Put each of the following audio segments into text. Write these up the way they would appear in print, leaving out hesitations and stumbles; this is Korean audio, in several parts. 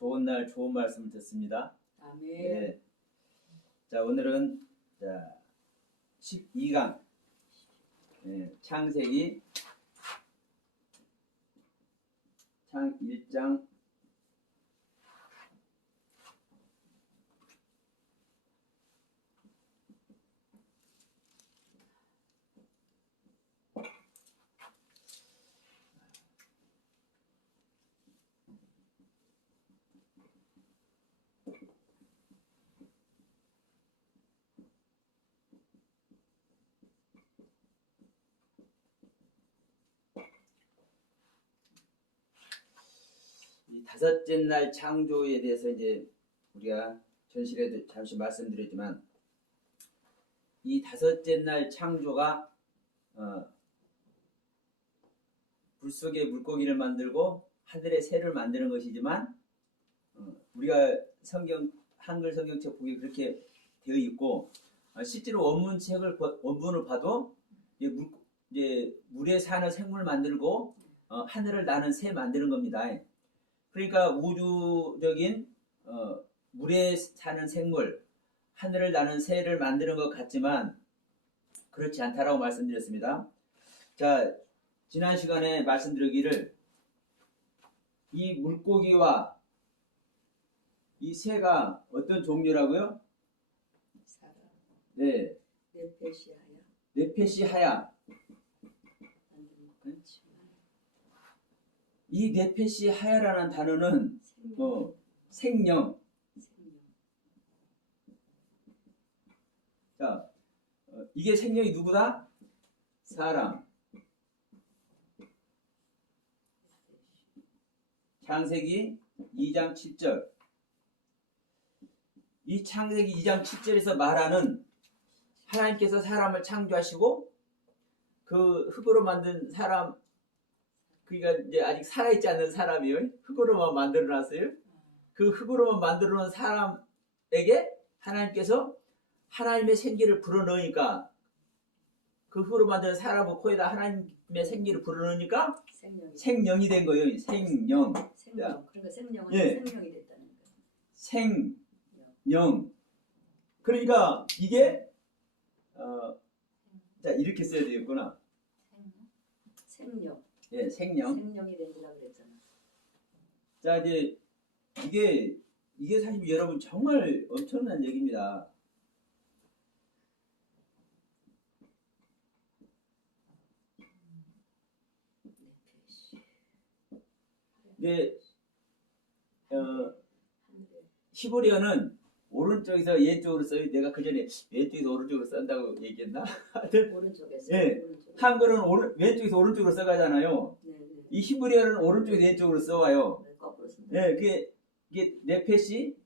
좋은 날 좋은 말씀을 듣습니다. 아멘. 네. 자, 오늘은 12강 창세기 창 1장 이 다섯째 날 창조에 대해서 이제 우리가 전실에도 잠시 말씀드렸지만 이 다섯째 날 창조가 불 속에 물고기를 만들고 하늘에 새를 만드는 것이지만 우리가 한글 성경책 보기 그렇게 되어 있고 실제로 원문을 봐도 이제 물에 사는 생물 만들고 하늘을 나는 새 만드는 겁니다. 그러니까 우주적인 물에 사는 생물, 하늘을 나는 새를 만드는 것 같지만 그렇지 않다라고 말씀드렸습니다. 자, 지난 시간에 말씀드리기를 이 물고기와 이 새가 어떤 종류라고요? 사람. 네. 네페시하야. 네페시하야. 이 네페시하야라는 단어는 생명. 자, 이게 생명이 누구다? 사람. 창세기 2장 7절. 이 창세기 2장 7절에서 말하는 하나님께서 사람을 창조하시고 그 흙으로 만든 사람, 그러니까 이제 아직 살아있지 않는 사람이요. 흙으로만 만들어놨어요. 그 흙으로만 만들어놓은 사람에게 하나님께서 하나님의 생기를 불어넣으니까 그 흙으로 만든 사람의 코에다 하나님의 생기를 불어넣으니까 생명이 된 거예요. 생명. 그러니까 생명은 예. 생명이 됐다는 거예요. 생명. 그러니까 이게 자, 이렇게 써야 되겠구나. 생명. 예, 생명. 생명이 된다고 그랬잖아. 자, 이제 이게 사실 여러분 정말 엄청난 얘기입니다. 이게 히브리어는 오른쪽에서 왼쪽으로 써요. 내가 그 전에 왼쪽에서 오른쪽으로 쓴다고 얘기했나? 오른쪽에서. 네. 한글은 왼쪽에서 오른쪽으로 써가잖아요. 네. 이 히브리어는 오른쪽에서 왼쪽으로 써와요. 네, 거꾸로 쓴다. 네, 이게 네페시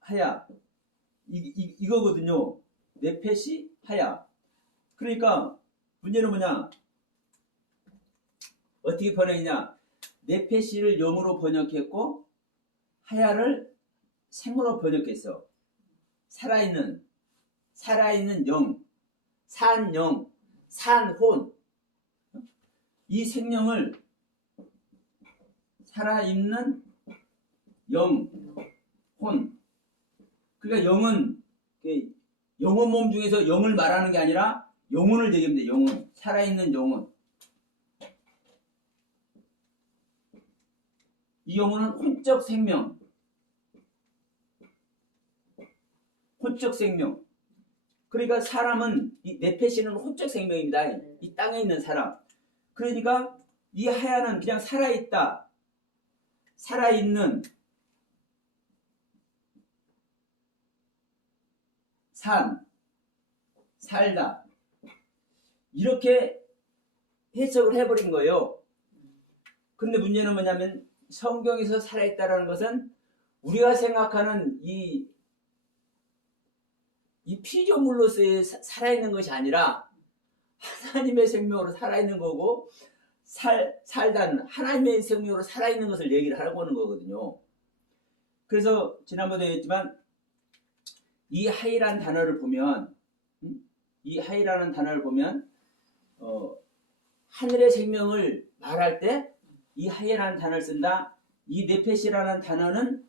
하야 이거거든요. 네페시 하야. 그러니까 문제는 뭐냐? 어떻게 번역이냐? 네페시를 영으로 번역했고 하야를 생으로 번역했어. 살아있는 영, 산영, 산혼. 이 생명을 살아있는 영, 혼. 그러니까 영은 영혼 몸 중에서 영을 말하는 게 아니라 영혼을 얘기합니다. 영혼. 살아있는 영혼. 이 영혼은 혼적 생명. 혼적 생명. 그러니까 사람은, 이 네페시는 혼적 생명입니다. 이 땅에 있는 사람. 그러니까 이 하야는 그냥 살아있다. 살아있는 살다. 이렇게 해석을 해버린 거예요. 그런데 문제는 뭐냐면 성경에서 살아있다라는 것은 우리가 생각하는 이 피조물로서의 살아있는 것이 아니라 하나님의 생명으로 살아있는 거고 살다는 하나님의 생명으로 살아있는 것을 얘기를 하려고 하는 거거든요. 그래서 지난번에 했지만 이 하이라는 단어를 보면 하늘의 생명을 말할 때 이 하이라는 단어를 쓴다. 이 네페시라는 단어는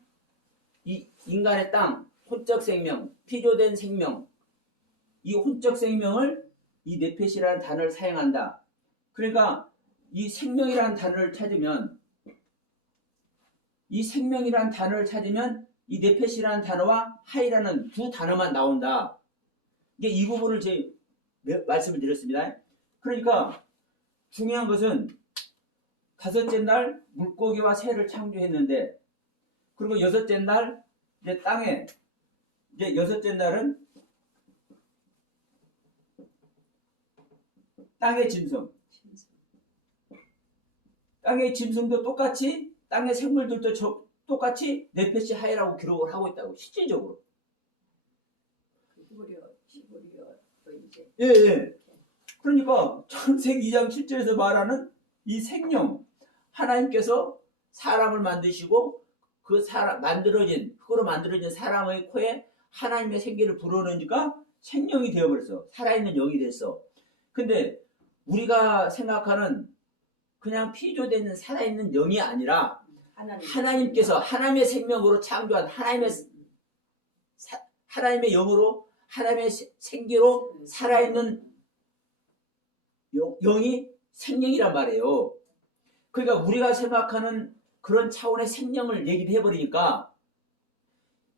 이 인간의 땅, 혼적 생명, 피조된 생명, 이 혼적 생명을 이 네페시라는 단어를 사용한다. 그러니까 이 생명이라는 단어를 찾으면 이 생명이라는 단어를 찾으면 이 네페시라는 단어와 하이라는 두 단어만 나온다. 이게 이 부분을 제가 말씀을 드렸습니다. 그러니까 중요한 것은 다섯째 날 물고기와 새를 창조했는데, 그리고 여섯째 날 이제 땅에, 이제 여섯째 날은 땅의 짐승. 땅의 짐승도 똑같이, 땅의 생물들도 똑같이 네페시 하이라고 기록을 하고 있다고, 실질적으로. 히브리어 또 이제. 예. 그러니까 창세기 2장 7절에서 말하는 이 생명, 하나님께서 사람을 만드시고 그 사람 만들어진 흙으로 만들어진 사람의 코에 하나님의 생기를 불어넣으니까 생명이 되어버렸어. 살아있는 영이 됐어. 근데 우리가 생각하는 그냥 피조되는 살아있는 영이 아니라 하나님께서 하나님의 생명으로 창조한 하나님의 영으로, 하나님의 생기로 살아있는 영이 생명이란 말이에요. 그러니까 우리가 생각하는 그런 차원의 생명을 얘기를 해버리니까,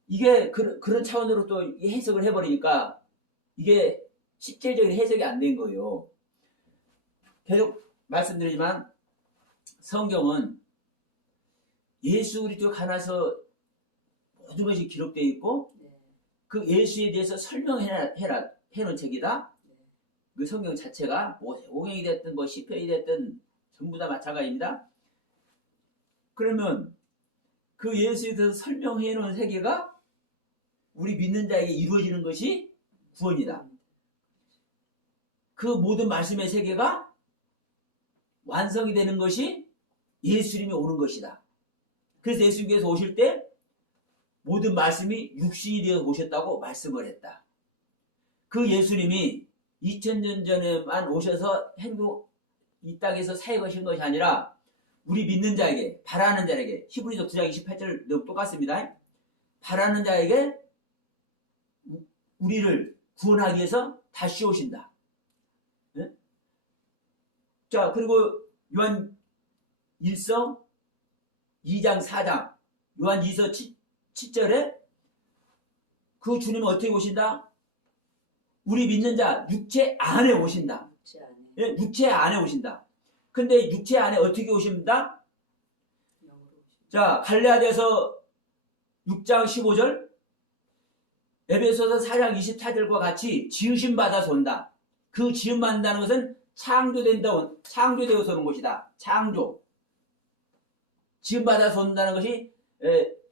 이게 그런 차원으로 또 해석을 해버리니까 이게 실질적인 해석이 안 된 거예요. 계속 말씀드리지만 성경은 예수 그리스도 관해서 모든 것이 기록되어 있고, 그 예수에 대해서 설명해놓은 책이다. 그 성경 자체가 뭐 오경이 됐든 뭐 시편이 됐든 전부 다 마찬가지입니다. 그러면 그 예수에 대해서 설명해 놓은 세계가 우리 믿는 자에게 이루어지는 것이 구원이다. 그 모든 말씀의 세계가 완성이 되는 것이 예수님이 오는 것이다. 그래서 예수님께서 오실 때 모든 말씀이 육신이 되어 오셨다고 말씀을 했다. 그 예수님이 2000년 전에만 오셔서 이 땅에서 사역하신 것이 아니라 우리 믿는 자에게, 바라는 자에게, 히브리서 9장 28절 똑같습니다. 바라는 자에게 우리를 구원하기 위해서 다시 오신다. 네? 자, 그리고 요한 1서 2장 4장, 요한 2서 7절에 그 주님은 어떻게 오신다? 우리 믿는 자 육체 안에 오신다. 육체 안에 오신다. 근데 육체 안에 어떻게 오십니다? 자, 갈라디아서 6장 15절, 에베소서 4장 24절과 같이 지으심 받아서 온다. 그 지음 받는다는 것은 창조되어서 오는 것이다. 창조. 지음 받아서 온다는 것이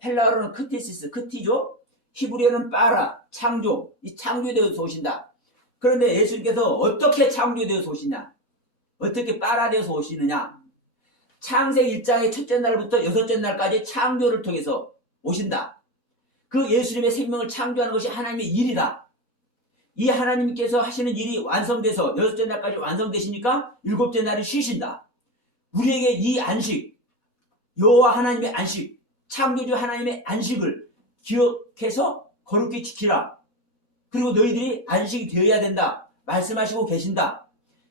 헬라어로는 크티시스, 크티죠. 히브리어는 빠라, 창조. 이 창조되어서 오신다. 그런데 예수님께서 어떻게 창조되어서 오시냐? 어떻게 빠라되어서 오시느냐? 창세기 1장의 첫째 날부터 여섯째 날까지 창조를 통해서 오신다. 그 예수님의 생명을 창조하는 것이 하나님의 일이다. 이 하나님께서 하시는 일이 완성돼서 여섯째 날까지 완성되시니까 일곱째 날이 쉬신다. 우리에게 이 안식, 여호와 하나님의 안식, 창조주 하나님의 안식을 기억해서 거룩히 지키라. 그리고 너희들이 안식이 되어야 된다. 말씀하시고 계신다.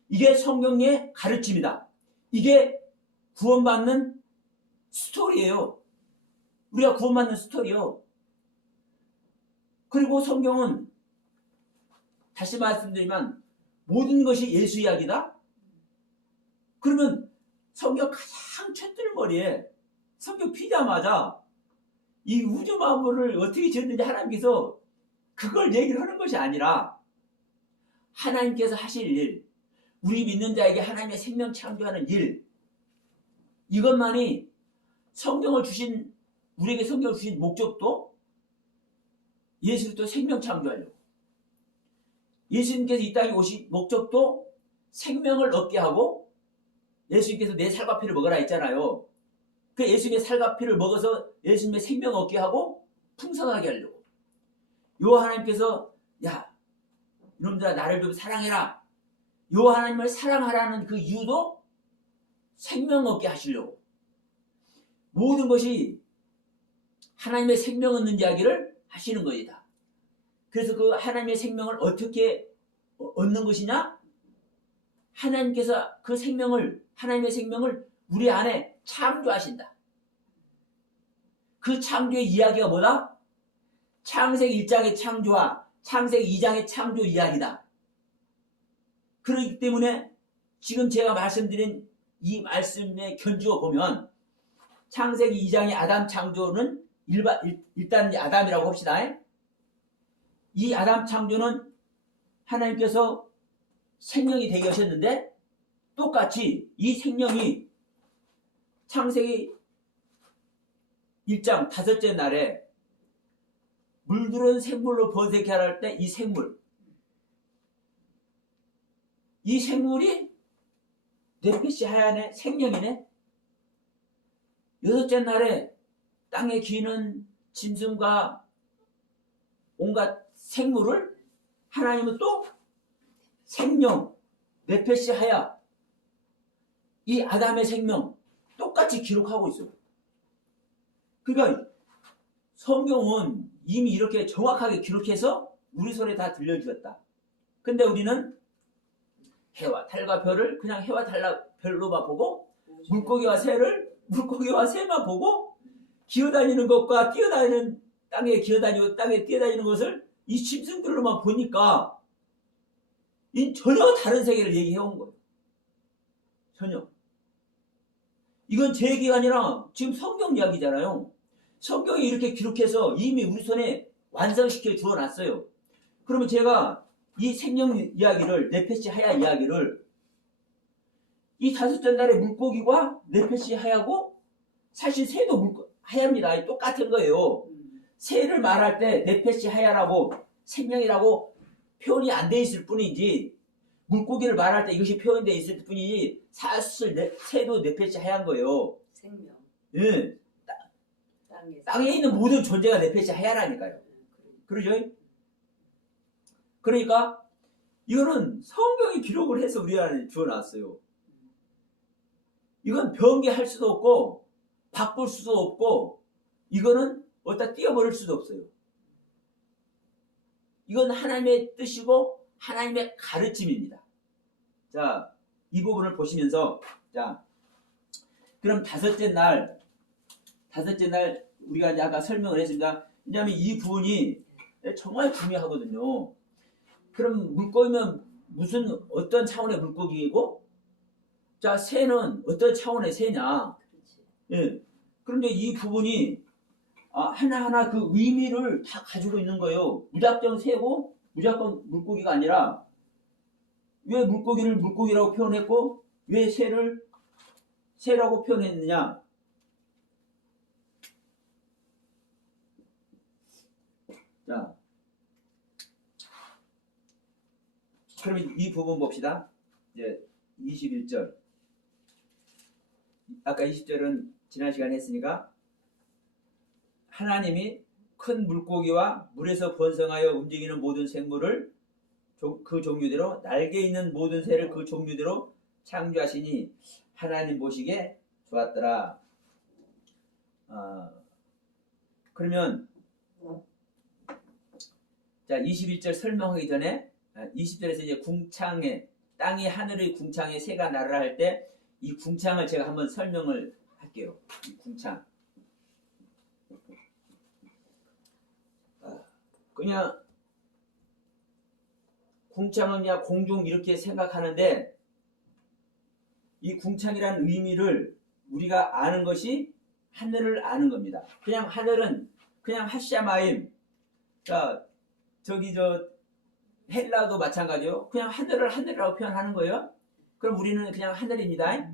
이게 성경의 가르침이다. 이게 구원받는 스토리예요. 우리가 구원받는 스토리요. 그리고 성경은 다시 말씀드리면 모든 것이 예수 이야기다? 그러면 성경 가장 첫들머리에 성경 피자마자 이 우주 만물을 어떻게 지었는지 하나님께서 그걸 얘기를 하는 것이 아니라 하나님께서 하실 일, 우리 믿는 자에게 하나님의 생명 창조하는 일, 이것만이 우리에게 성경을 주신 목적도 예수 그리스도 생명 창조하려고. 예수님께서 이 땅에 오신 목적도 생명을 얻게 하고, 예수님께서 내 살과 피를 먹으라 했잖아요. 그 예수님의 살과 피를 먹어서 예수님의 생명을 얻게 하고 풍성하게 하려고. 요 하나님께서 야, 이놈들아 나를 좀 사랑해라. 요 하나님을 사랑하라는 그 이유도 생명 얻게 하시려고 모든 것이 하나님의 생명 얻는 이야기를 하시는 것이다. 그래서 그 하나님의 생명을 어떻게 얻는 것이냐? 하나님께서 그 생명을, 하나님의 생명을 우리 안에 창조하신다. 그 창조의 이야기가 뭐다? 창세기 1장의 창조와 창세기 2장의 창조 이야기다. 그렇기 때문에 지금 제가 말씀드린 이 말씀의 견주어 보면 창세기 2장의 아담 창조는 일단 아담이라고 합시다. 이 아담 창조는 하나님께서 생명이 되게 하셨는데 똑같이 이 생명이 창세기 1장 5째 날에 물들은 생물로 번성케 할 때 이 생물이 넷빛이 하얀에 생명이네. 6째 날에 땅에 기는 짐승과 온갖 생물을 하나님은 또 생명, 넷빛이 하야 이 아담의 생명 똑같이 기록하고 있어요. 그러니까 성경은 이미 이렇게 정확하게 기록해서 우리 손에 다 들려주었다. 근데 우리는 해와 달과 별을 그냥 해와 달과 별로만 보고 물고기와 새만 보고 기어다니는 것과 뛰어다니는 땅에 기어다니고 땅에 뛰어다니는 것을 이 짐승들로만 보니까 이 전혀 다른 세계를 얘기해온 거예요. 전혀. 이건 제 얘기가 아니라 지금 성경 이야기잖아요. 성경이 이렇게 기록해서 이미 우리 손에 완성시켜 주어놨어요. 그러면 제가 이 생명 이야기를, 넷패시 하야 이야기를 이 5째 날의 물고기와 넷패시 하야고 사실 새도 하야입니다. 똑같은 거예요. 새를 말할 때 넷패시 하야라고 생명이라고 표현이 안 돼 있을 뿐이지 물고기를 말할 때 이것이 표현되어 있을 뿐이지 사실 새도 넷패시 하얀 거예요. 생명. 예. 땅에서. 땅에 있는 모든 존재가 넷패시 하야라니까요. 그러죠? 그러니까 이거는 성경이 기록을 해서 우리 안에 주어놨어요. 이건 변개할 수도 없고 바꿀 수도 없고 이거는 어디다 띄워버릴 수도 없어요. 이건 하나님의 뜻이고 하나님의 가르침입니다. 자, 이 부분을 보시면서 자, 그럼 5째 날 우리가 이제 아까 설명을 했습니다. 왜냐하면 이 부분이 정말 중요하거든요. 그럼 물고기면 어떤 차원의 물고기이고, 자, 새는 어떤 차원의 새냐? 예. 그런데 이 부분이 하나하나 그 의미를 다 가지고 있는 거예요. 무작정 새고 무작정 물고기가 아니라 왜 물고기를 물고기라고 표현했고 왜 새를 새라고 표현했느냐? 자, 그러면 이 부분 봅시다. 이제 21절. 아까 20절은 지난 시간에 했으니까 하나님이 큰 물고기와 물에서 번성하여 움직이는 모든 생물을 그 종류대로 날개 있는 모든 새를 그 종류대로 창조하시니 하나님 보시기에 좋았더라. 그러면 자 21절 설명하기 전에 20절에서 이제 궁창에 땅이 하늘의 궁창에 새가 날아라 할 때 이 궁창을 제가 한번 설명을 할게요. 이 궁창. 그냥 궁창은 그냥 공중 이렇게 생각하는데 이 궁창이라는 의미를 우리가 아는 것이 하늘을 아는 겁니다. 그냥 하늘은 그냥 하샤마임. 자, 헬라도 마찬가지요. 그냥 하늘을 하늘이라고 표현하는 거예요. 그럼 우리는 그냥 하늘입니다.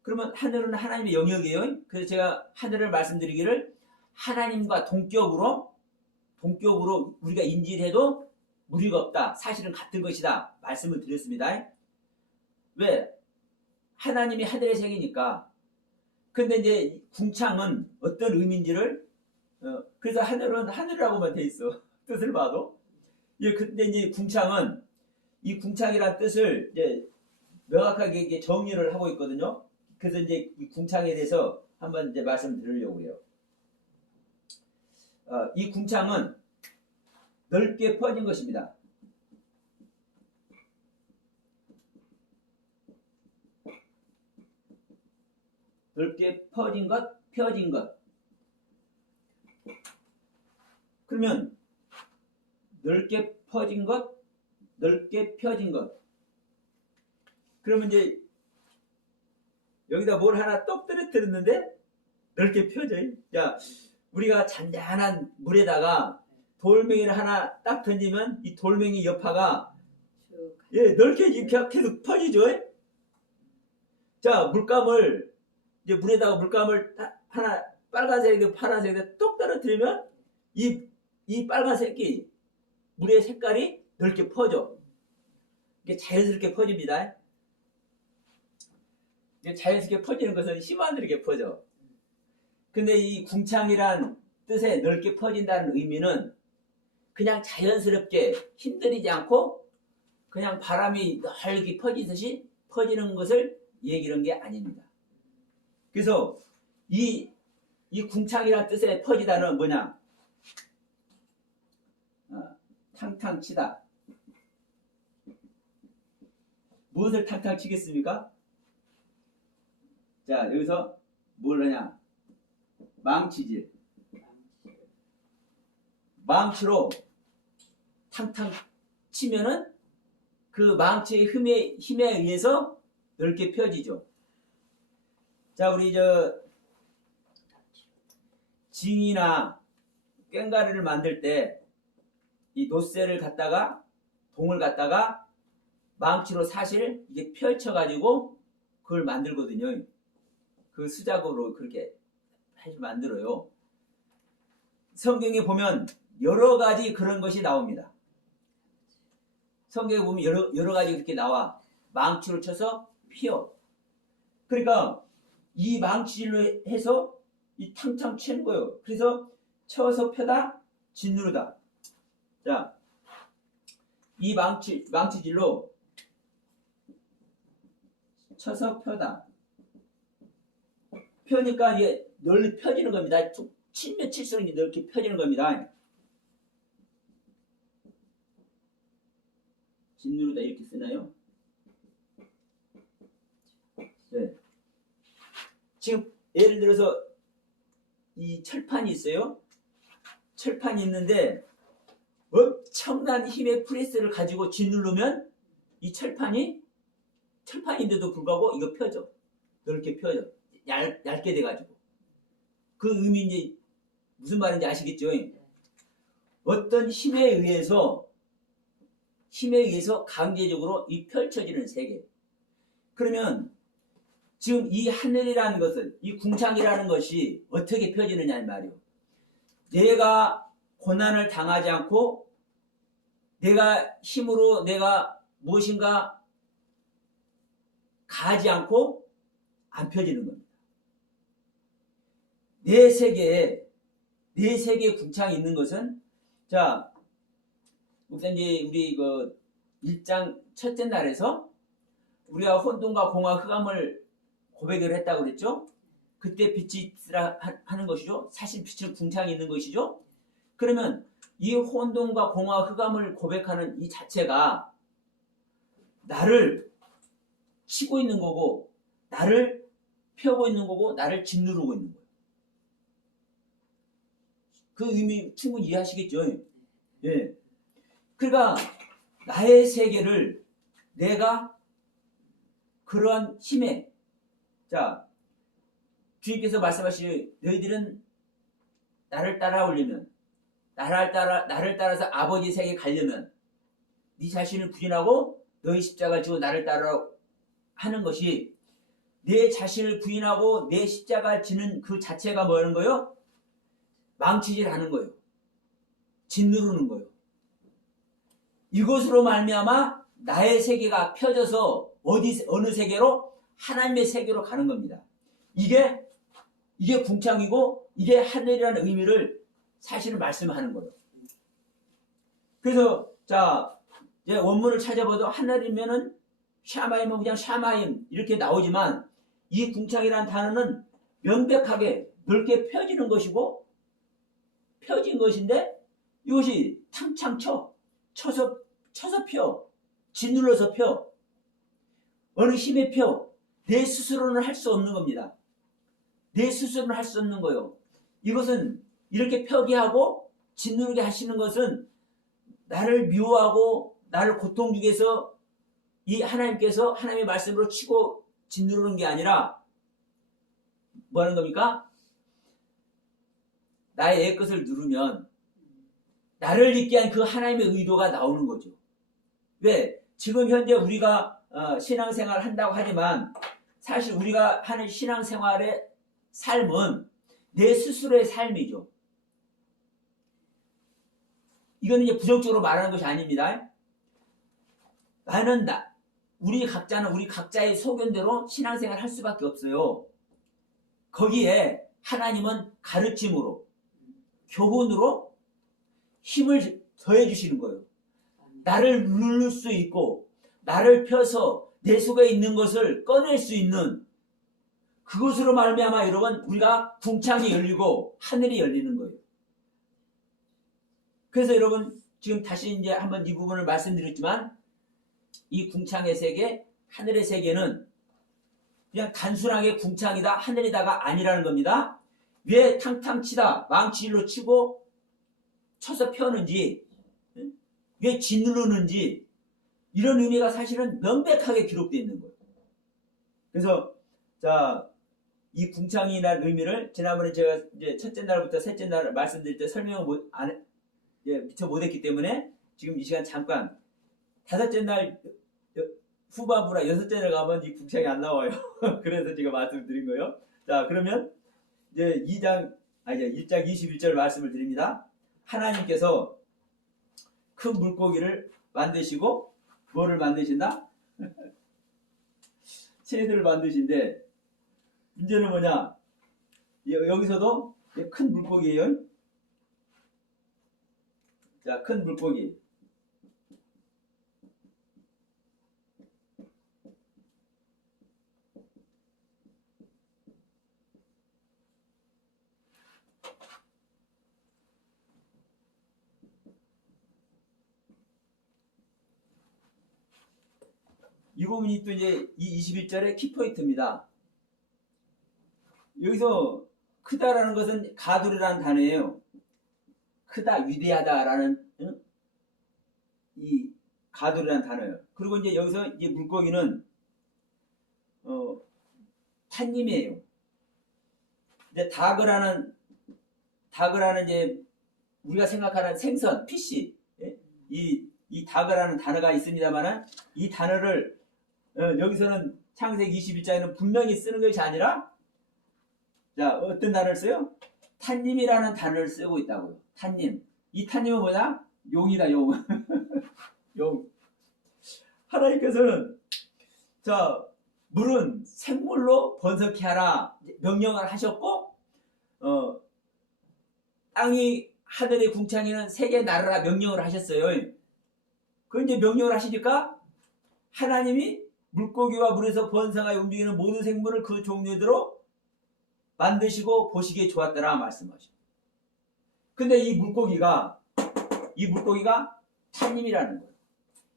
그러면 하늘은 하나님의 영역이에요. 그래서 제가 하늘을 말씀드리기를 하나님과 동격으로 우리가 인지를 해도 무리가 없다. 사실은 같은 것이다. 말씀을 드렸습니다. 왜? 하나님이 하늘의 색이니까. 근데 이제 궁창은 어떤 의미인지를 그래서 하늘은 하늘이라고만 돼 있어. 뜻을 봐도. 예, 근데 이제 궁창은 이 궁창이라는 뜻을 이제 명확하게 정리를 하고 있거든요. 그래서 이제 이 궁창에 대해서 한번 이제 말씀드리려고 해요. 이 궁창은 넓게 퍼진 것입니다. 넓게 퍼진 것, 펴진 것. 그러면 넓게 퍼진 것, 넓게 펴진 것. 그러면 이제 여기다 뭘 하나 똑 떨어뜨렸는데 넓게 펴져요. 자, 우리가 잔잔한 물에다가 돌멩이를 하나 딱 던지면 이 돌멩이 여파가 쭉. 넓게 이렇게 계속 퍼지죠. 자, 물감을 이제 물에다가 물감을 하나 빨간색에 파란색에 똑 떨어뜨리면 이 빨간색이 물의 색깔이 넓게 퍼져. 이게 자연스럽게 퍼집니다. 자연스럽게 퍼지는 것은 힘안 들게 퍼져. 근데 이 궁창이란 뜻의 넓게 퍼진다는 의미는 그냥 자연스럽게 힘들이지 않고 그냥 바람이 넓게 퍼지듯이 퍼지는 것을 얘기하는 게 아닙니다. 그래서 이 궁창이란 뜻의 퍼지다는 뭐냐? 탕탕 치다. 무엇을 탕탕 치겠습니까? 자, 여기서 뭘 하냐? 망치질. 망치로 탕탕 치면은 그 망치의 힘에 의해서 넓게 펴지죠. 자, 우리 징이나 꽹과리를 만들 때 이 노쇠를 갖다가 동을 갖다가 망치로 사실 이게 펼쳐가지고 그걸 만들거든요. 그 수작으로 그렇게 만들어요. 성경에 보면 여러 가지 그런 것이 나옵니다. 성경에 보면 여러 가지 그렇게 나와. 망치로 쳐서 펴. 그러니까 이 망치질로 해서 이 탕탕 치는 거예요. 그래서 쳐서 펴다, 짓누르다. 자, 이 망치질로 쳐서 펴다. 펴니까 이게 널리 펴지는 겁니다. 치면 칠수록 넓게 펴지는 겁니다. 짓누르다 이렇게 쓰나요? 네. 지금 예를 들어서 이 철판이 있어요. 철판이 있는데 엄청난 힘의 프레스를 가지고 짓누르면 이 철판인데도 불구하고 이거 펴져. 넓게 펴져. 얇게 돼가지고. 그 의미 이제 무슨 말인지 아시겠죠? 어떤 힘에 의해서 강제적으로 이 펼쳐지는 세계. 그러면 지금 이 하늘이라는 것을, 이 궁창이라는 것이 어떻게 펴지느냐 이 말이요. 내가 고난을 당하지 않고 내가 힘으로 내가 무엇인가 가지 않고 안 펴지는 겁니다. 내 세계에 궁창이 있는 것은, 자, 목사님 우리 그 1장 첫째 날에서 우리가 혼돈과 공허 흑암을 고백을 했다고 그랬죠? 그때 빛이 있으라 하는 것이죠. 사실 빛은 궁창이 있는 것이죠. 그러면 이 혼돈과 공허 흑암을 고백하는 이 자체가 나를 치고 있는 거고, 나를 펴고 있는 거고, 나를 짓누르고 있는 거예요. 그 의미 충분히 이해하시겠죠? 예. 그러니까 나의 세계를 내가 그러한 힘에, 자, 주님께서 말씀하시니 너희들은 나를 따라오려면, 나를 따라서 아버지 세계에 가려면 네 자신을 부인하고 너희 십자가를 지고 나를 따라 하는 것이, 내 자신을 부인하고 내 십자가를 지는 그 자체가 뭐라는 거예요? 망치질 하는 거예요. 짓누르는 거예요. 이것으로 말미암아 나의 세계가 펴져서 어느 세계로? 하나님의 세계로 가는 겁니다. 이게 궁창이고 이게 하늘이라는 의미를 사실은 말씀하는 거예요. 그래서 자, 이제 원문을 찾아봐도 하늘이면은 샤마임은 그냥 샤마임 이렇게 나오지만 이 궁창이라는 단어는 명백하게 넓게 펴지는 것이고 펴진 것인데 이것이 탕창 쳐서 펴, 짓눌러서 펴, 어느 힘에 펴. 내 스스로는 할 수 없는 겁니다. 내 스스로는 할 수 없는 거예요. 이것은 이렇게 펴게 하고 짓누르게 하시는 것은 나를 미워하고 나를 고통 주기 위해서 이 하나님께서 하나님의 말씀으로 치고 짓누르는 게 아니라 뭐 하는 겁니까? 나의 옛것을 누르면 나를 잊게 한 그 하나님의 의도가 나오는 거죠. 왜? 지금 현재 우리가 신앙생활을 한다고 하지만 사실 우리가 하는 신앙생활의 삶은 내 스스로의 삶이죠. 이거는 이제 부정적으로 말하는 것이 아닙니다. 나는 우리 각자는 우리 각자의 소견대로 신앙생활을 할 수밖에 없어요. 거기에 하나님은 가르침으로, 교훈으로 힘을 더해 주시는 거예요. 나를 누를 수 있고 나를 펴서 내 속에 있는 것을 꺼낼 수 있는 그것으로 말미암아 여러분 우리가 궁창이 열리고 하늘이 열리는 거예요. 그래서 여러분 지금 다시 이제 한번 이 부분을 말씀드렸지만 이 궁창의 세계, 하늘의 세계는 그냥 단순하게 궁창이다, 하늘이다가 아니라는 겁니다. 왜 탕탕 치다, 망치질로 치고 쳐서 펴는지, 왜 짓누르는지 이런 의미가 사실은 명백하게 기록되어 있는 거예요. 그래서 자, 이 궁창이라는 의미를 지난번에 제가 이제 첫째 날부터 셋째 날 말씀드릴 때 설명을 미처 못했기 때문에 지금 이 시간 잠깐 다섯째 날 후반부나 여섯째 날 가면 이 궁창이 안 나와요. 그래서 제가 말씀드린 거예요. 자, 그러면 이제 1장 21절 말씀을 드립니다. 하나님께서 큰 물고기를 만드시고 뭐를 만드신다? 새들을 만드신데 문제는 뭐냐? 여기서도 큰 물고기예요. 자, 큰 물고기. 이 부분이 또 이제 이 21절의 키포인트입니다. 여기서 크다라는 것은 가두리라는 단어예요. 크다, 위대하다라는 이 가두리라는 단어예요. 그리고 이제 여기서 이제 물고기는 탄님이에요. 이제 다그라는 이제 우리가 생각하는 생선, 피시, 이 다그라는 단어가 있습니다만은 이 단어를 여기서는 창세기 21장에는 분명히 쓰는 것이 아니라 자, 어떤 단어를 써요? 탄님이라는 단어를 쓰고 있다고요. 탄님. 이 탄님은 뭐냐? 용이다, 용. 용. 하나님께서는 자, 물은 생물로 번성케 하라 명령을 하셨고 땅이 하늘의 궁창에는 세계 나라라 명령을 하셨어요. 그 이제 명령을 하시니까 하나님이 물고기와 물에서 번성하여 움직이는 모든 생물을 그 종류대로 만드시고 보시기에 좋았더라 말씀하시죠. 근데 이 물고기가 탄님이라는 거예요.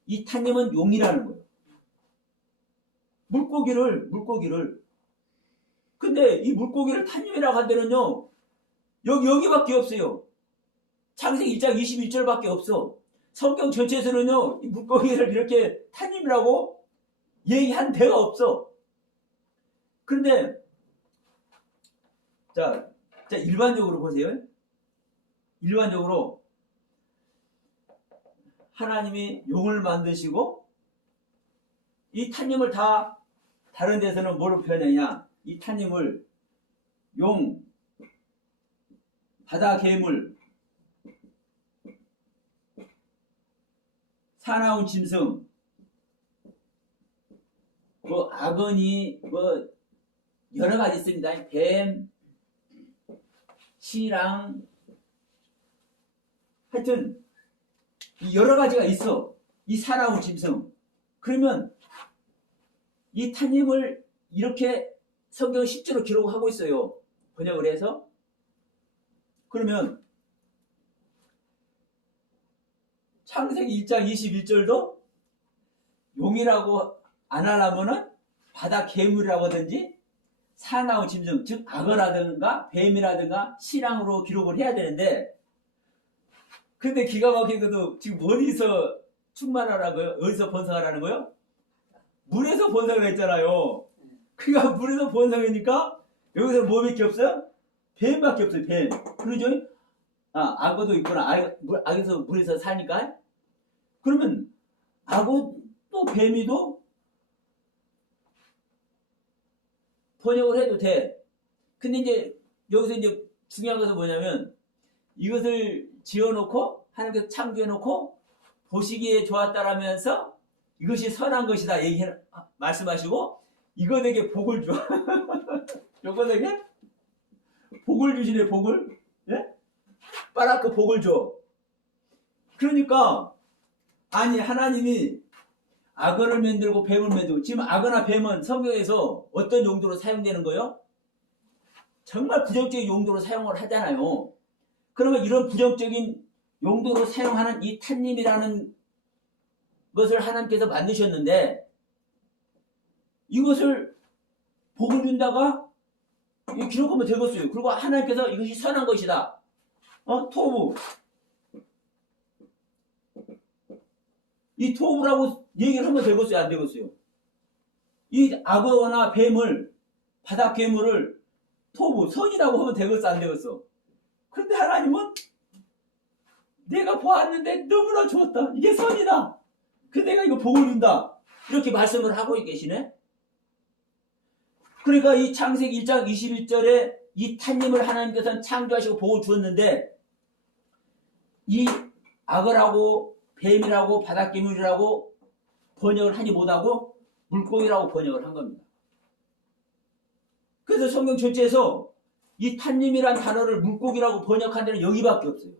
이 탄님은 용이라는 거예요. 물고기를. 근데 이 물고기를 탄님이라고 한다면요. 여기밖에 없어요. 창세기 1장 21절밖에 없어. 성경 전체에서는요. 이 물고기를 이렇게 탄님이라고 얘기한 데가 없어. 그런데 자 일반적으로 보세요. 일반적으로 하나님이 용을 만드시고 이 탄님을 다 다른 데서는 뭐로 표현하냐? 이 탄님을 용, 바다 괴물, 사나운 짐승, 뭐 아거니, 뭐 여러 가지 있습니다. 뱀, 시랑, 하여튼 여러 가지가 있어. 이 사나운 짐승. 그러면 이 탄님을 이렇게 성경을 실제로 기록하고 있어요. 번역을 해서. 그러면 창세기 1장 21절도 용이라고 안 하려면은 바다 괴물이라고 하든지 사나운 짐승, 즉 악어라든가 뱀이라든가 신앙으로 기록을 해야 되는데, 근데 기가 막힌 것도 지금 어디서 충만하라고요? 어디서 번성하라는 거요? 물에서 번성을 했잖아요. 그러니까 물에서 번성이니까 여기서 뭐밖에 없어요? 뱀밖에 없어요. 뱀. 그러죠? 악어도 있구나. 악에서 물에서 사니까. 그러면 악어 또 뱀이도 번역을 해도 돼. 근데 이제 여기서 이제 중요한 것은 뭐냐면, 이것을 지어놓고 하나님께서 창조해놓고 보시기에 좋았다라면서 이것이 선한 것이다 말씀하시고, 이것에게 복을 줘. 이것에게 복을 주시네. 복을. 예? 빠라크 복을 줘. 그러니까 아니, 하나님이 악어를 만들고 뱀을 만들고, 지금 악어나 뱀은 성경에서 어떤 용도로 사용되는 거예요? 정말 부정적인 용도로 사용을 하잖아요. 그러면 이런 부정적인 용도로 사용하는 이 탄님이라는 것을 하나님께서 만드셨는데, 이것을 복을 준다가 기록하면 되겠어요. 그리고 하나님께서 이것이 선한 것이다. 토부. 이 토부라고 얘기를 하면 되겠어요? 안 되겠어요? 이 악어나 뱀을, 바다 괴물을 토부, 선이라고 하면 되겠어? 안 되겠어? 그런데 하나님은 내가 보았는데 너무나 좋았다. 이게 선이다. 그래서 내가 이거 복을 준다. 이렇게 말씀을 하고 계시네. 그러니까 이 창세기 1장 21절에 이 탄님을 하나님께서는 창조하시고 복을 주었는데, 이 악어라고 뱀이라고 바닷괴물이라고 번역을 하지 못하고 물고기라고 번역을 한 겁니다. 그래서 성경 전체에서 이 탄님이란 단어를 물고기라고 번역한 데는 여기밖에 없어요.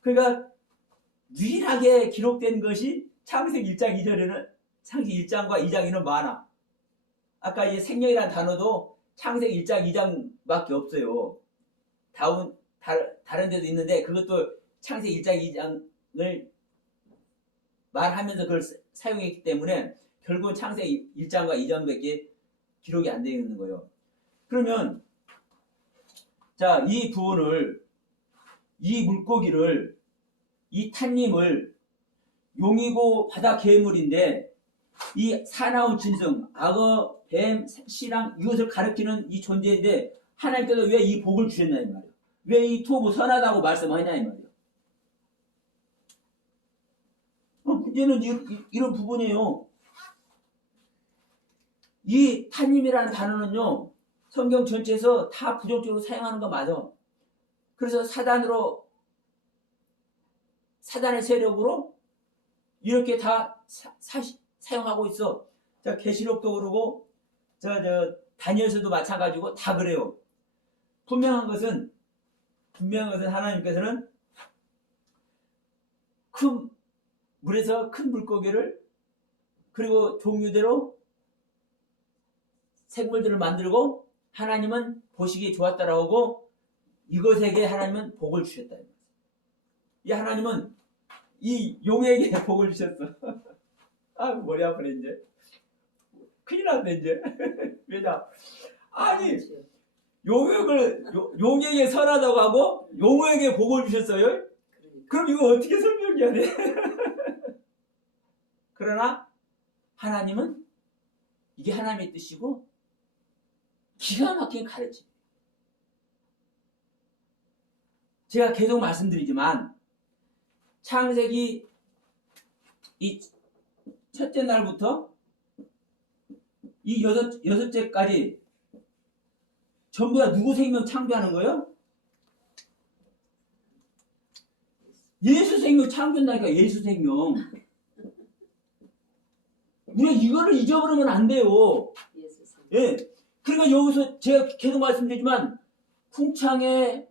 그러니까 유일하게 기록된 것이 창세기 1장 2절에는, 창세기 1장과 2장에는 많아. 아까 이 생명이란 단어도 창세기 1장 2장밖에 없어요. 다른 데도 있는데 그것도 창세기 1장 2장을 말하면서 그걸 사용했기 때문에 결국은 창세기 1장과 2장밖에 기록이 안 되어 있는 거예요. 그러면 자, 이 부분을, 이 물고기를, 이 탄님을 용이고 바다 괴물인데, 이 사나운 짐승, 악어, 뱀, 신랑, 이것을 가리키는 이 존재인데 하나님께서 왜 이 복을 주셨나 이 말이에요. 왜 이 토부 선하다고 말씀하냐 이 말이에요. 문제는 이런 부분이에요. 이 탄님이라는 단어는요, 성경 전체에서 다 부정적으로 사용하는 거 맞아. 그래서 사단의 세력으로 이렇게 다 사용하고 있어. 자, 계시록도 그러고, 다니엘서도 마찬가지고 다 그래요. 분명한 것은 하나님께서는 물에서 큰 물고기를, 그리고 종류대로 생물들을 만들고 하나님은 보시기에 좋았다라고 하고, 이것에게 하나님은 복을 주셨다. 이 하나님은 이 용에게 복을 주셨어. 머리 아프네 이제. 큰일 났네 이제. 왜냐? 아니, 용에게 선하다고 하고 용에게 복을 주셨어요. 그럼 이거 어떻게 설명해야 돼? 그러나 하나님은 이게 하나님의 뜻이고 기가 막힌 가르침. 제가 계속 말씀드리지만 창세기 이 첫째 날부터 이 여섯째까지 전부 다 누구 생명 창조하는 거예요? 예수 생명 창조한다니까. 예수 생명. 우리가 이거를 잊어버리면 안 돼요. 예. 그러니까 여기서 제가 계속 말씀드리지만 풍창에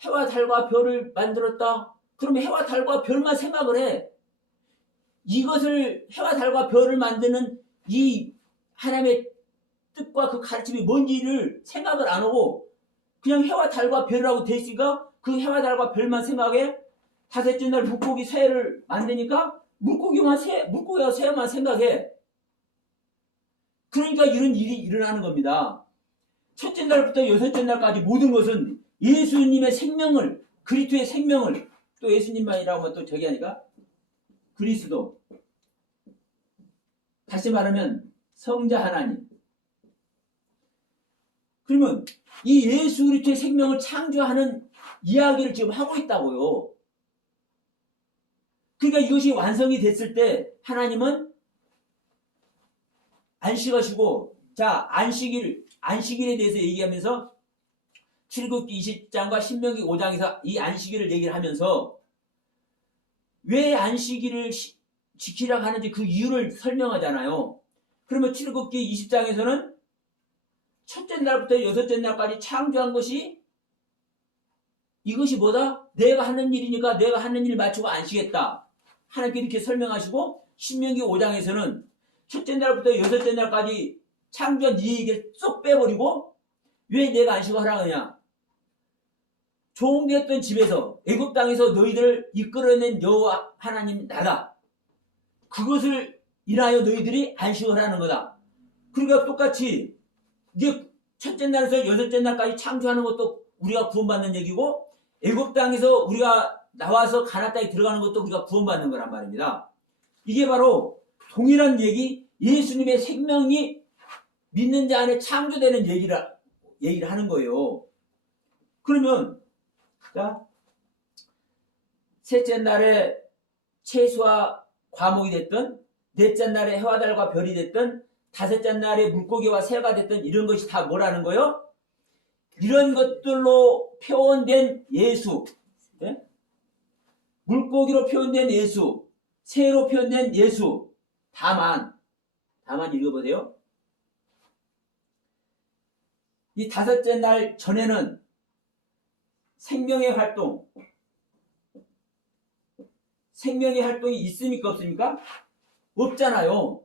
해와 달과 별을 만들었다. 그러면 해와 달과 별만 생각을 해. 이것을 해와 달과 별을 만드는 이 하나님의 뜻과 그 가르침이 뭔지를 생각을 안 하고 그냥 해와 달과 별이라고 돼 있으니까 그 해와 달과 별만 생각해. 다섯째 날 물고기 새를 만드니까 물고기와 새만 생각해. 그러니까 이런 일이 일어나는 겁니다. 첫째 날부터 여섯째 날까지 모든 것은 예수님의 생명을, 그리스도의 생명을, 또 예수님만이라고 하면 또 저기 하니까 그리스도, 다시 말하면 성자 하나님. 그러면 이 예수 그리스도의 생명을 창조하는 이야기를 지금 하고 있다고요. 그러니까 이것이 완성이 됐을 때 하나님은 안식하시고, 자, 안식일에 대해서 얘기하면서 출애굽기 20장과 신명기 5장에서 이 안식일을 얘기를 하면서 왜 안식일을 지키라고 하는지 그 이유를 설명하잖아요. 그러면 출애굽기 20장에서는 첫째 날부터 여섯째 날까지 창조한 것이 이것이 뭐다? 내가 하는 일이니까 내가 하는 일 맞추고 안식했다. 하나님께 이렇게 설명하시고 신명기 5장에서는 첫째 날부터 여섯째 날까지 창조한 네 얘기를 쏙 빼버리고 왜 내가 안식을 하라 하냐? 종되었던 집에서 애굽 땅에서 너희들을 이끌어낸 여호와 하나님 나다. 그것을 인하여 너희들이 안식을 하는 거다. 그러니까 똑같이 이제 첫째 날에서 여섯째 날까지 창조하는 것도 우리가 구원받는 얘기고 애굽 땅에서 우리가 나와서 가나안 땅에 들어가는 것도 우리가 구원받는 거란 말입니다. 이게 바로 동일한 얘기, 예수님의 생명이 믿는 자 안에 창조되는 얘기를 하는 거예요. 그러면 자, 셋째 날에 채소와 과목이 됐든, 넷째 날에 해와 달과 별이 됐든, 다섯째 날에 물고기와 새가 됐든 이런 것이 다 뭐라는 거예요? 이런 것들로 표현된 예수, 네? 물고기로 표현된 예수, 새로 표현된 예수. 다만 읽어보세요. 이 다섯째 날 전에는 생명의 활동이 있습니까 없습니까? 없잖아요.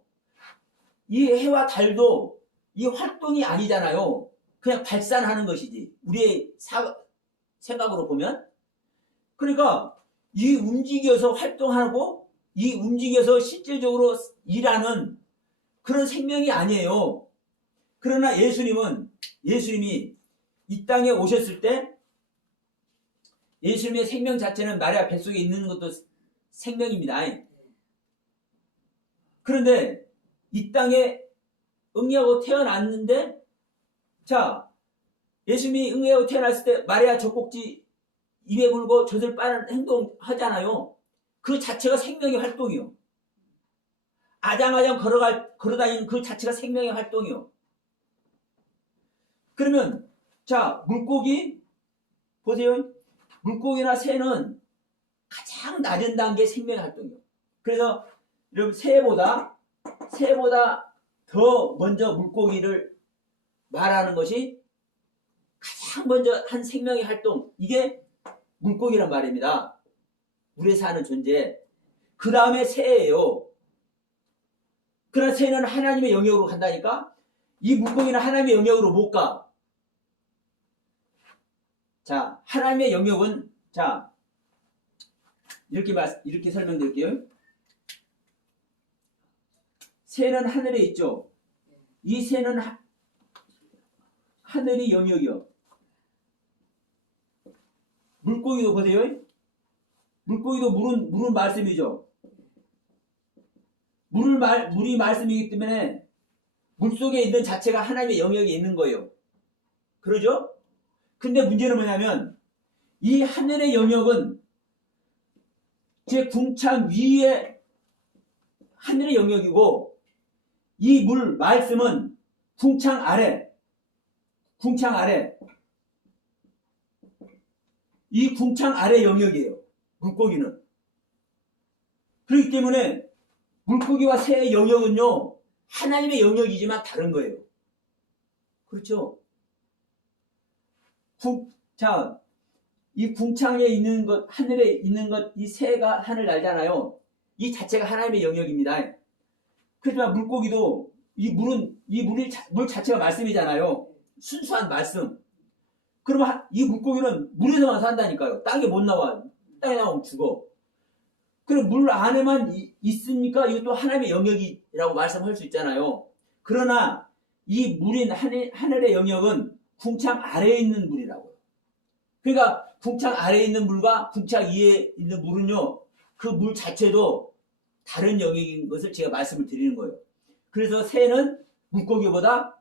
이 해와 달도 이 활동이 아니잖아요. 그냥 발산하는 것이지. 우리의 생각으로 보면. 그러니까 이 움직여서 활동하고 이 움직여서 실질적으로 일하는 그런 생명이 아니에요. 그러나 예수님이 이 땅에 오셨을 때 예수님의 생명 자체는 마리아 뱃속에 있는 것도 생명입니다. 그런데 이 땅에 응애하고 태어났는데, 자, 예수님이 응애하고 태어났을 때 마리아 젖꼭지 입에 물고 젖을 빠는 행동 하잖아요. 그 자체가 생명의 활동이요. 아장아장 걸어다니는 그 자체가 생명의 활동이요. 그러면 자, 물고기 보세요. 물고기나 새는 가장 낮은 단계의 생명의 활동이요. 그래서 여러분 새보다 더 먼저 물고기를 말하는 것이 가장 먼저 한 생명의 활동, 이게 물고기란 말입니다. 물에 사는 존재. 그 다음에 새예요. 그러나 새는 하나님의 영역으로 간다니까 이 물고기는 하나님의 영역으로 못 가. 자, 하나님의 영역은, 자, 이렇게 설명드릴게요. 새는 하늘에 있죠. 이 새는 하늘이 영역이요. 물고기도 보세요. 물고기도 물은 말씀이죠. 물이 말씀이기 때문에 물속에 있는 자체가 하나님의 영역에 있는 거예요. 그러죠? 근데 문제는 뭐냐면 이 하늘의 영역은 제 궁창 위에 하늘의 영역이고 이 물 말씀은 궁창 아래 이 궁창 아래 영역이에요. 물고기는. 그렇기 때문에 물고기와 새의 영역은요 하나님의 영역이지만 다른 거예요. 그렇죠? 자, 이 궁창에 있는 것, 하늘에 있는 것, 이 새가 하늘 날잖아요. 이 자체가 하나님의 영역입니다. 그렇지만 물고기도 물 자체가 말씀이잖아요. 순수한 말씀. 그러면 이 물고기는 물에서만 산다니까요. 땅에 못 나와. 땅에 나오면 죽어. 그럼 물 안에만 있으니까 이것도 하나님의 영역이라고 말씀할 수 있잖아요. 그러나 이 물인 하늘의 영역은 궁창 아래에 있는 물이라고요. 그러니까 궁창 아래에 있는 물과 궁창 위에 있는 물은요, 그 물 자체도 다른 영역인 것을 제가 말씀을 드리는 거예요. 그래서 새는 물고기보다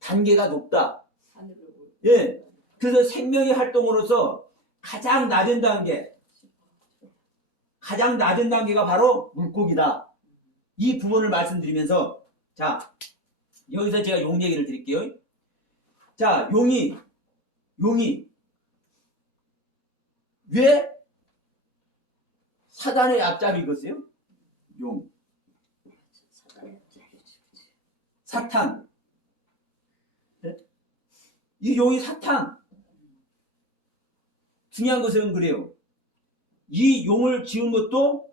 단계가 높다. 하늘을 보고. 예. 그래서 생명의 활동으로서 가장 낮은 단계가 바로 물고기다. 이 부분을 말씀드리면서, 자, 여기서 제가 용 얘기를 드릴게요. 자, 용이 왜 사단의 앞잡이겠어요? 용. 사탄. 네? 이 용이 사탄. 중요한 것은 그래요. 이 용을 지은 것도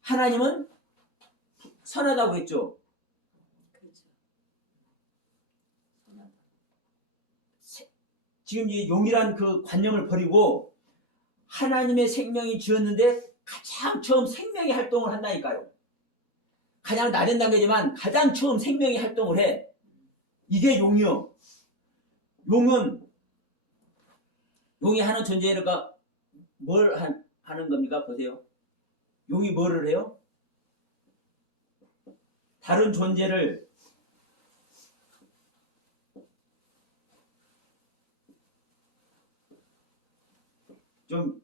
하나님은 선하다고 했죠. 그렇죠. 선하다. 지금 이 용이란 그 관념을 버리고 하나님의 생명이 지었는데 가장 처음 생명의 활동을 한다니까요. 가장 낮은 단계지만 가장 처음 생명의 활동을 해. 이게 용이요. 용이 하는 존재가 뭘 하는 겁니까? 보세요. 용이 뭐를 해요? 다른 존재를 좀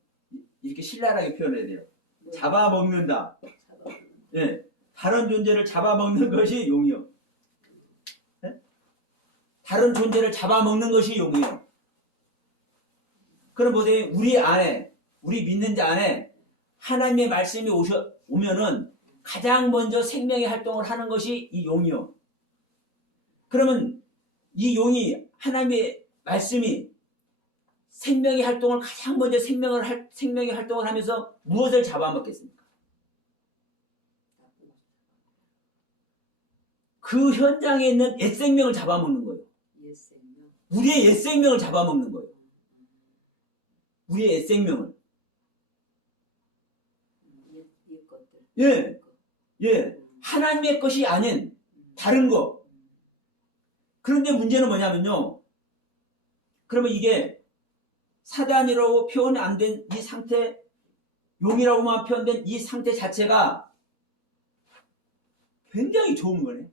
이렇게 신랄하게 표현해야 돼요. 네. 잡아먹는다. 잡아먹는. 예. 다른 존재를 잡아먹는 것이 용이요. 예? 다른 존재를 잡아먹는 것이 용이요. 그럼 보세요. 우리 믿는 자 안에 하나님의 말씀이 오면은 가장 먼저 생명의 활동을 하는 것이 이 용이요. 그러면 이 용이 하나님의 말씀이 생명의 활동을 가장 먼저 생명의 활동을 하면서 무엇을 잡아먹겠습니까? 그 현장에 있는 옛 생명을 잡아먹는 거예요. 옛 생명. 우리의 옛 생명을 잡아먹는 거예요. 우리의 옛 생명을. 옛 것들. 예. 예. 하나님의 것이 아닌 다른 거. 그런데 문제는 뭐냐면요. 그러면 이게 사단이라고 표현 안 된 이 상태, 용이라고만 표현된 이 상태 자체가 굉장히 좋은 거네.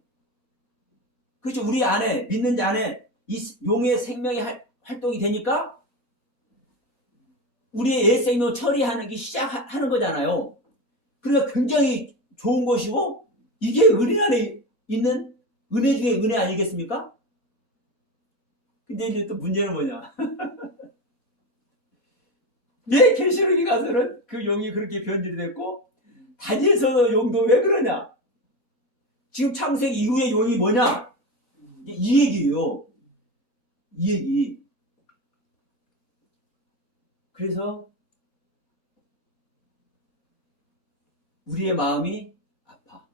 그렇죠. 우리 안에, 믿는 자 안에 이 용의 생명이 활동이 되니까 우리의 옛 생명을 처리하는 게 시작하는 거잖아요. 그러니까 굉장히 좋은 것이고 이게 은혜 안에 있는 은혜 중에 은혜 아니겠습니까? 근데 이제 또 문제는 뭐냐? 왜 계시록에 가서는 그 용이 그렇게 변질이 됐고 다니엘서도 용도 왜 그러냐? 지금 창세기 이후의 용이 뭐냐? 이 얘기예요. 이 얘기. 그래서 우리의 마음이 아파.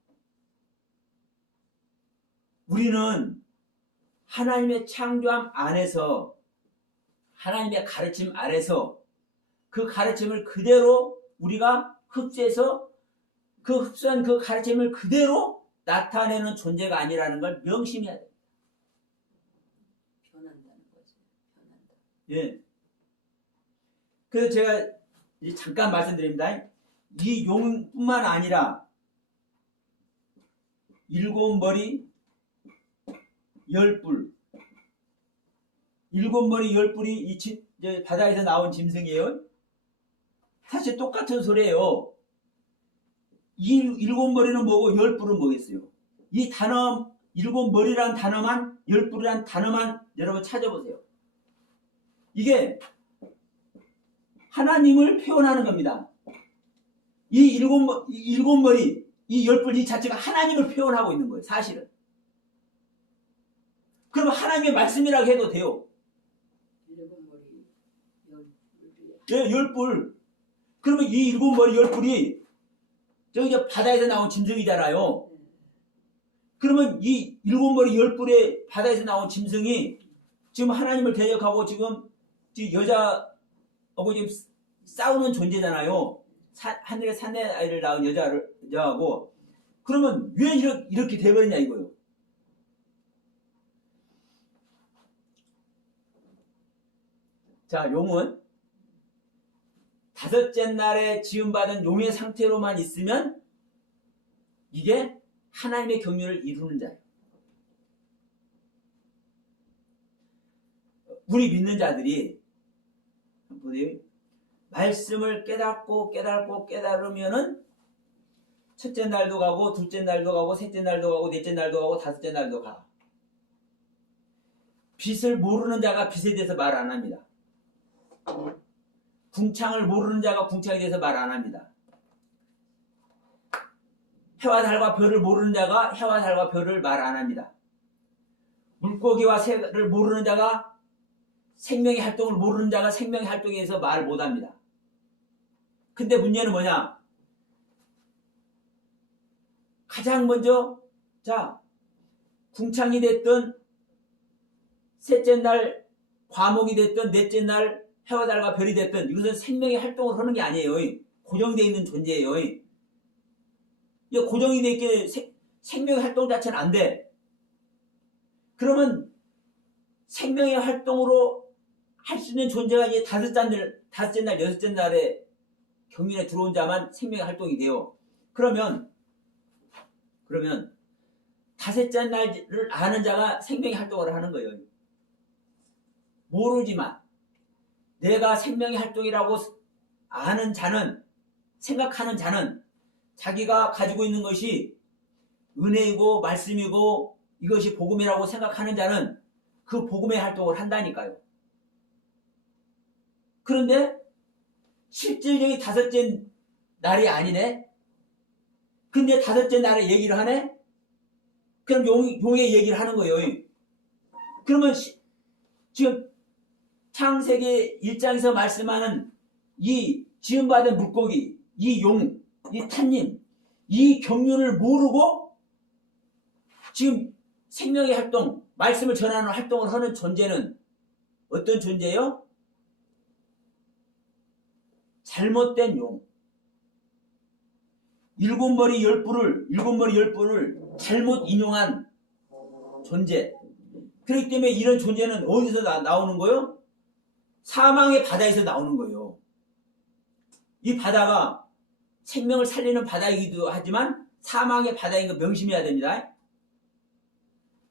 우리는 하나님의 창조함 안에서 하나님의 가르침 아래서 그 가르침을 그대로 우리가 흡수해서 그 흡수한 그 가르침을 그대로 나타내는 존재가 아니라는 걸 명심해야 됩니다. 변한다는 거죠. 변한다. 예. 그래서 제가 이제 잠깐 말씀드립니다. 이 용뿐만 아니라 7머리 10뿔 7머리 10뿔이 이 바다에서 나온 짐승이에요. 사실 똑같은 소리예요. 이 7머리는 뭐고 10뿔은 뭐겠어요? 이 단어 7머리란 단어만 10뿔이란 단어만 여러분 찾아보세요. 이게 하나님을 표현하는 겁니다. 이 7머리 이 10뿔 이 자체가 하나님을 표현하고 있는 거예요. 사실은. 그러면 하나님의 말씀이라고 해도 돼요. 7머리 10뿔이야. 예, 10뿔. 그러면 이 7머리 10뿔이 저기 바다에서 나온 짐승이잖아요. 그러면 이 일곱 머리 열 뿔의 바다에서 나온 짐승이 지금 하나님을 대적하고 지금 여자하고 지금 싸우는 존재잖아요. 하늘에 사내 아이를 낳은 여자하고. 그러면 왜 이렇게 돼버렸냐 이거요. 자, 용은 다섯째 날에 지음받은 용의 상태로만 있으면 이게 하나님의 경륜을 이루는 자예요. 우리 믿는 자들이 말씀을 깨달으면은 첫째 날도 가고 둘째 날도 가고 셋째 날도 가고 넷째 날도 가고 다섯째 날도 가. 빛을 모르는 자가 빛에 대해서 말 안 합니다. 궁창을 모르는 자가 궁창에 대해서 말 안 합니다. 해와 달과 별을 모르는 자가 해와 달과 별을 말 안 합니다. 물고기와 새를 모르는 자가 생명의 활동을 모르는 자가 생명의 활동에 대해서 말 못 합니다. 근데 문제는 뭐냐? 가장 먼저 궁창이 됐든 셋째 날 과목이 됐든 넷째 날 해와 달과 별이 됐든 이것은 생명의 활동을 하는 게 아니에요. 고정되어 있는 존재예요. 이 고정이 되어 있게 생명의 활동 자체는 안 돼. 그러면 생명의 활동으로 할 수 있는 존재가 이제 다섯째 날, 여섯째 날에 경륜에 들어온 자만 생명의 활동이 돼요. 그러면 다섯째 날을 아는 자가 생명의 활동을 하는 거예요. 모르지만 내가 생명의 활동이라고 아는 자는, 생각하는 자는 자기가 가지고 있는 것이 은혜이고 말씀이고 이것이 복음이라고 생각하는 자는 그 복음의 활동을 한다니까요. 그런데 실질적인 다섯째 날이 아니네? 근데 다섯째 날에 얘기를 하네? 그럼 용의 얘기를 하는 거예요. 그러면 지금 창세기 1장에서 말씀하는 이 지음받은 물고기, 이 용, 이 탄님, 이 경륜을 모르고 지금 생명의 활동, 말씀을 전하는 활동을 하는 존재는 어떤 존재예요? 잘못된 용. 일곱 머리 열 뿔을 잘못 인용한 존재. 그렇기 때문에 이런 존재는 어디서 나오는 거예요? 사망의 바다에서 나오는 거예요. 이 바다가 생명을 살리는 바다이기도 하지만 사망의 바다인 거 명심해야 됩니다.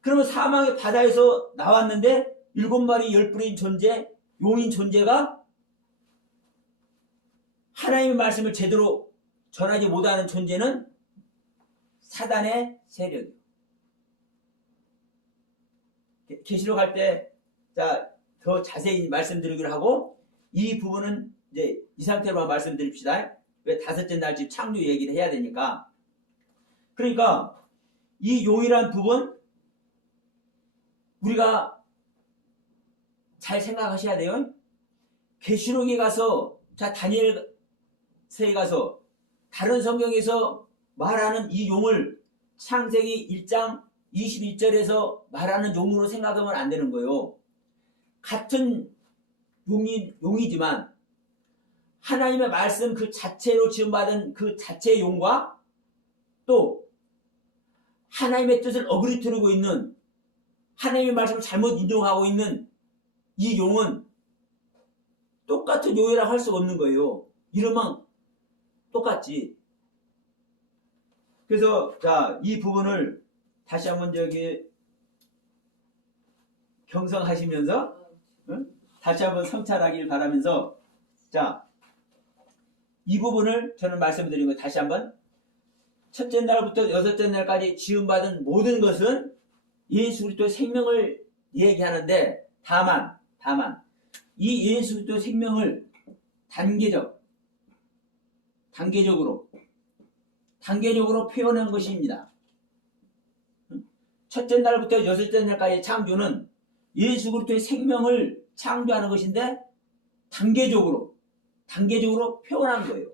그러면 사망의 바다에서 나왔는데 일곱 마리 열 뿔인 존재, 용인 존재가 하나님의 말씀을 제대로 전하지 못하는 존재는 사단의 세력이에요. 계시록 할 때 더 자세히 말씀드리기로 하고 이 부분은 이제 이 상태로만 말씀드립시다. 왜 다섯째 날 집 창조 얘기를 해야 되니까. 그러니까 이 용이란 부분 우리가 잘 생각하셔야 돼요. 계시록에 가서 다니엘서에 가서 다른 성경에서 말하는 이 용을 창세기 1장 21절에서 말하는 용으로 생각하면 안 되는 거예요. 같은 용이지만 하나님의 말씀 그 자체로 지음받은 그 자체의 용과 또 하나님의 뜻을 어그리뜨리고 있는 하나님의 말씀을 잘못 인용하고 있는 이 용은 똑같은 용이라고 할 수가 없는 거예요. 이름은 똑같지. 그래서 이 부분을 다시 한번 경성하시면서 다시 한번 성찰하길 바라면서 이 부분을 저는 말씀드린 거 다시 한번 첫째 날부터 여섯째 날까지 지음받은 모든 것은 예수 그리스도의 생명을 얘기하는데 다만 이 예수 그리스도의 생명을 단계적으로 표현한 것입니다. 첫째 날부터 여섯째 날까지 창조는 예수 그리스도의 생명을 창조하는 것인데 단계적으로 표현한 거예요.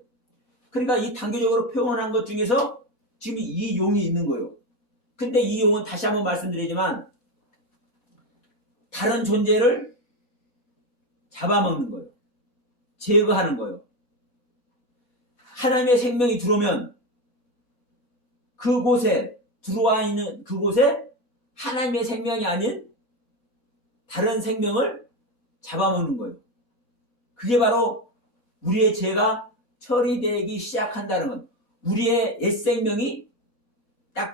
그러니까 이 단계적으로 표현한 것 중에서 지금 이 용이 있는 거예요. 근데 이 용은 다시 한번 말씀드리지만 다른 존재를 잡아먹는 거예요. 제거하는 거예요. 하나님의 생명이 들어오면 그곳에 들어와 있는 그곳에 하나님의 생명이 아닌 다른 생명을 잡아먹는 거예요. 그게 바로 우리의 죄가 처리되기 시작한다는 건 우리의 옛 생명이 딱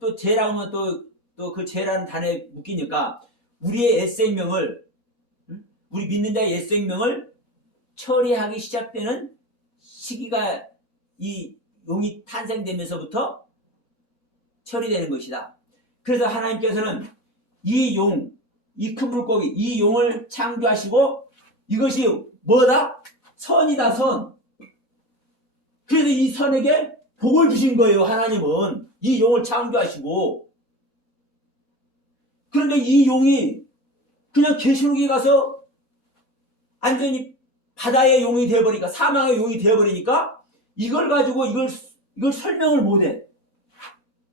또 죄라고 하면 또 그 죄라는 단어에 묶이니까 우리의 옛 생명을 우리 믿는 자의 옛 생명을 처리하기 시작되는 시기가 이 용이 탄생되면서부터 처리되는 것이다. 그래서 하나님께서는 이 용, 이 큰 물고기, 이 용을 창조하시고 이것이 뭐다? 선이다, 선. 그래서 이 선에게 복을 주신 거예요, 하나님은. 이 용을 창조하시고. 그런데 이 용이 그냥 계시록에 가서 완전히 바다의 용이 되어버리니까, 사망의 용이 되어버리니까 이걸 가지고 이걸 설명을 못해.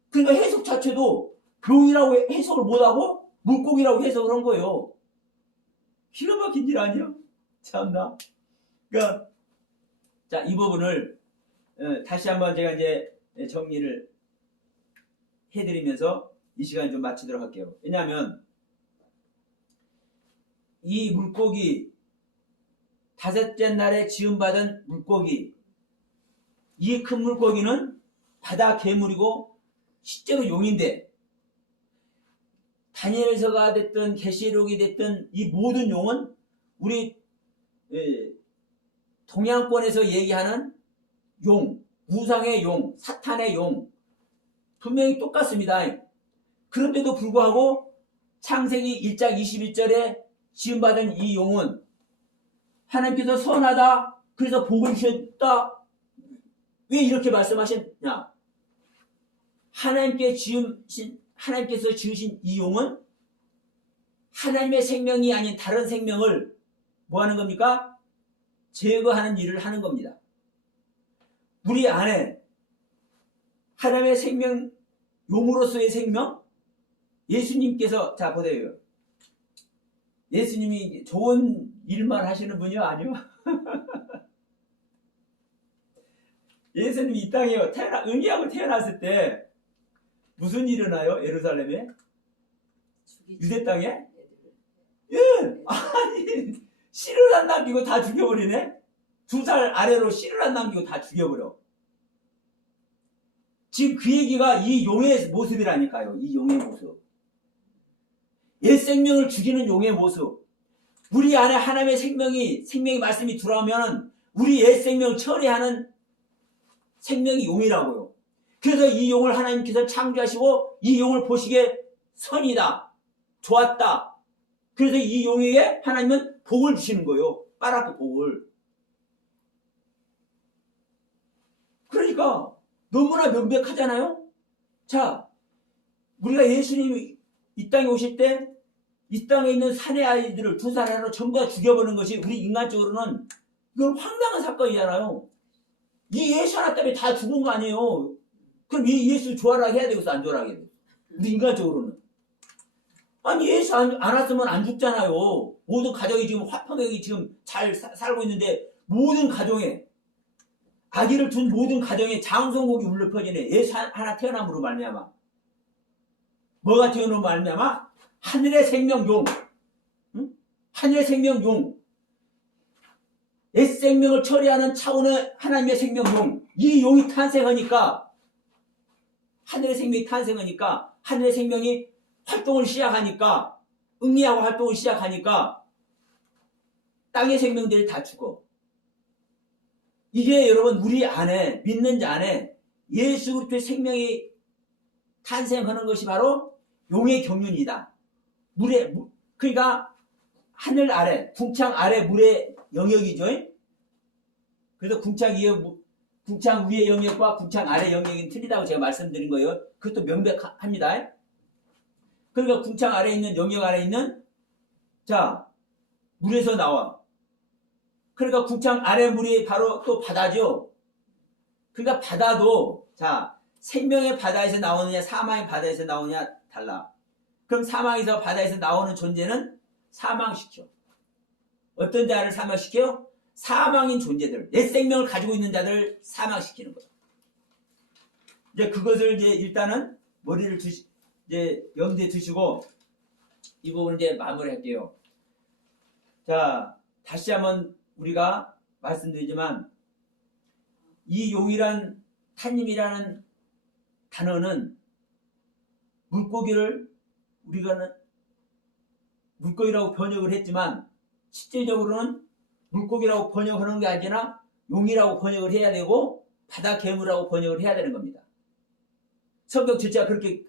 그러니까 해석 자체도 용이라고 해석을 못하고 물고기라고 해석을 한 거예요. 기가 막힌 일 아니에요? 참나. 그러니까 자, 이 부분을 다시 한번 제가 이제 정리를 해드리면서 이 시간 좀 마치도록 할게요. 왜냐하면 이 물고기, 다섯째 날에 지음받은 물고기, 이 큰 물고기는 바다 괴물이고 실제로 용인데, 다니엘서가 됐든 계시록이 됐든 이 모든 용은 우리 동양권에서 얘기하는 용, 우상의 용, 사탄의 용 분명히 똑같습니다. 그런데도 불구하고 창세기 1장 21절에 지음받은 이 용은 하나님께서 선하다, 그래서 복을 주셨다. 왜 이렇게 말씀하셨냐? 하나님께서 지으신 이 용은 하나님의 생명이 아닌 다른 생명을 뭐 하는 겁니까? 제거하는 일을 하는 겁니다. 우리 안에 하나님의 생명, 용으로서의 생명, 예수님께서, 자, 보세요. 예수님이 좋은 일만 하시는 분이요? 아니요? 예수님이 이 땅에 의미하고 태어났을 때 무슨 일이 일어나요? 예루살렘에? 유대 땅에? 예! 아니, 씨를 안 남기고 다 죽여버리네? 2살 아래로 씨를 안 남기고 다 죽여버려. 지금 그 얘기가 이 용의 모습이라니까요. 이 용의 모습. 옛 생명을 죽이는 용의 모습. 우리 안에 하나님의 생명의 말씀이 들어오면 우리 옛 생명을 처리하는 생명이 용이라고요. 그래서 이 용을 하나님께서 창조하시고 이 용을 보시기에 선이다, 좋았다. 그래서 이 용에게 하나님은 복을 주시는 거예요. 빠르게 복을. 그러니까 너무나 명백하잖아요. 자, 우리가 예수님이 이 땅에 오실 때 이 땅에 있는 사내 아이들을 2살 아래로 전부 다 죽여버리는 것이 우리 인간적으로는 이건 황당한 사건이잖아요. 이 예수 하나 때문에 다 죽은 거 아니에요. 그럼 이 예수 좋아라 해야 되겠어, 안 좋아라 해야 되겠어? 우리 인간적으로는. 아니, 예수 안 왔으면 안 죽잖아요. 모든 가정이 지금 화평하게 지금 잘 살고 있는데 모든 가정에 아기를 둔 모든 가정에 장성곡이 울려 퍼지네. 예수 하나 태어남으로 말미암아. 뭐가 태어남으로 말미암아? 하늘의 생명용. 응? 하늘의 생명용. 옛 생명을 처리하는 차원의 하나님의 생명용. 이 용이 탄생하니까, 하늘의 생명이 탄생하니까, 하늘의 생명이 활동을 시작하니까, 응리하고 활동을 시작하니까 땅의 생명들이 다 죽어. 이게 여러분 우리 안에, 믿는 자 안에 예수 그리스도의 생명이 탄생하는 것이 바로 용의 경륜이다. 그러니까 하늘 아래, 궁창 아래 물의 영역이죠. 그래서 궁창 위의 영역과 궁창 아래 영역이 틀리다고 제가 말씀드린 거예요. 그것도 명백합니다. 그러니까 궁창 아래 있는 영역 아래 있는, 자, 물에서 나와. 그러니까 궁창 아래 물이 바로 또 바다죠. 그러니까 바다도, 자, 생명의 바다에서 나오느냐 사망의 바다에서 나오느냐 달라. 그럼 사망에서 바다에서 나오는 존재는 사망시켜. 어떤 자를 사망시켜요? 사망인 존재들, 옛 생명을 가지고 있는 자들을 사망시키는 거예요. 이제 그것을 이제 일단은 머리를 이제 염두에 두시고 이 부분 이제 마무리할게요. 자, 다시 한번 우리가 말씀드리지만 이 용이란 타님이라는 단어는 물고기를 우리가 물고기라고 번역을 했지만 실질적으로는 물고기라고 번역하는 게 아니라 용이라고 번역을 해야 되고 바다 괴물이라고 번역을 해야 되는 겁니다. 성경 전체가 그렇게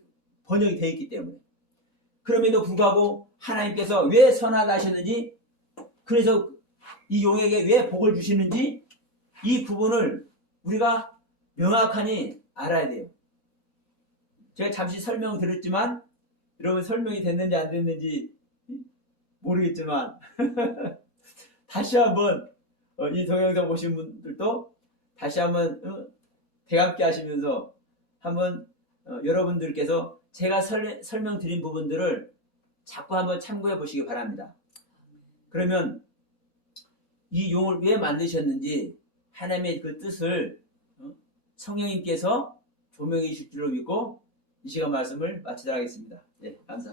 번역이 되어 있기 때문에. 그럼에도 불구하고 하나님께서 왜 선하다 하셨는지, 그래서 이 용에게 왜 복을 주시는지 이 부분을 우리가 명확하니 알아야 돼요. 제가 잠시 설명드렸지만 여러분 설명이 됐는지 안 됐는지 모르겠지만 다시 한번 이 동영상 보신 분들도 다시 한번 대감기 하시면서 한번 여러분들께서 제가 설명드린 부분들을 자꾸 한번 참고해 보시기 바랍니다. 그러면 이 용을 왜 만드셨는지 하나님의 그 뜻을 성령님께서 조명해 주실 줄로 믿고 이 시간 말씀을 마치도록 하겠습니다. 네, 감사합니다.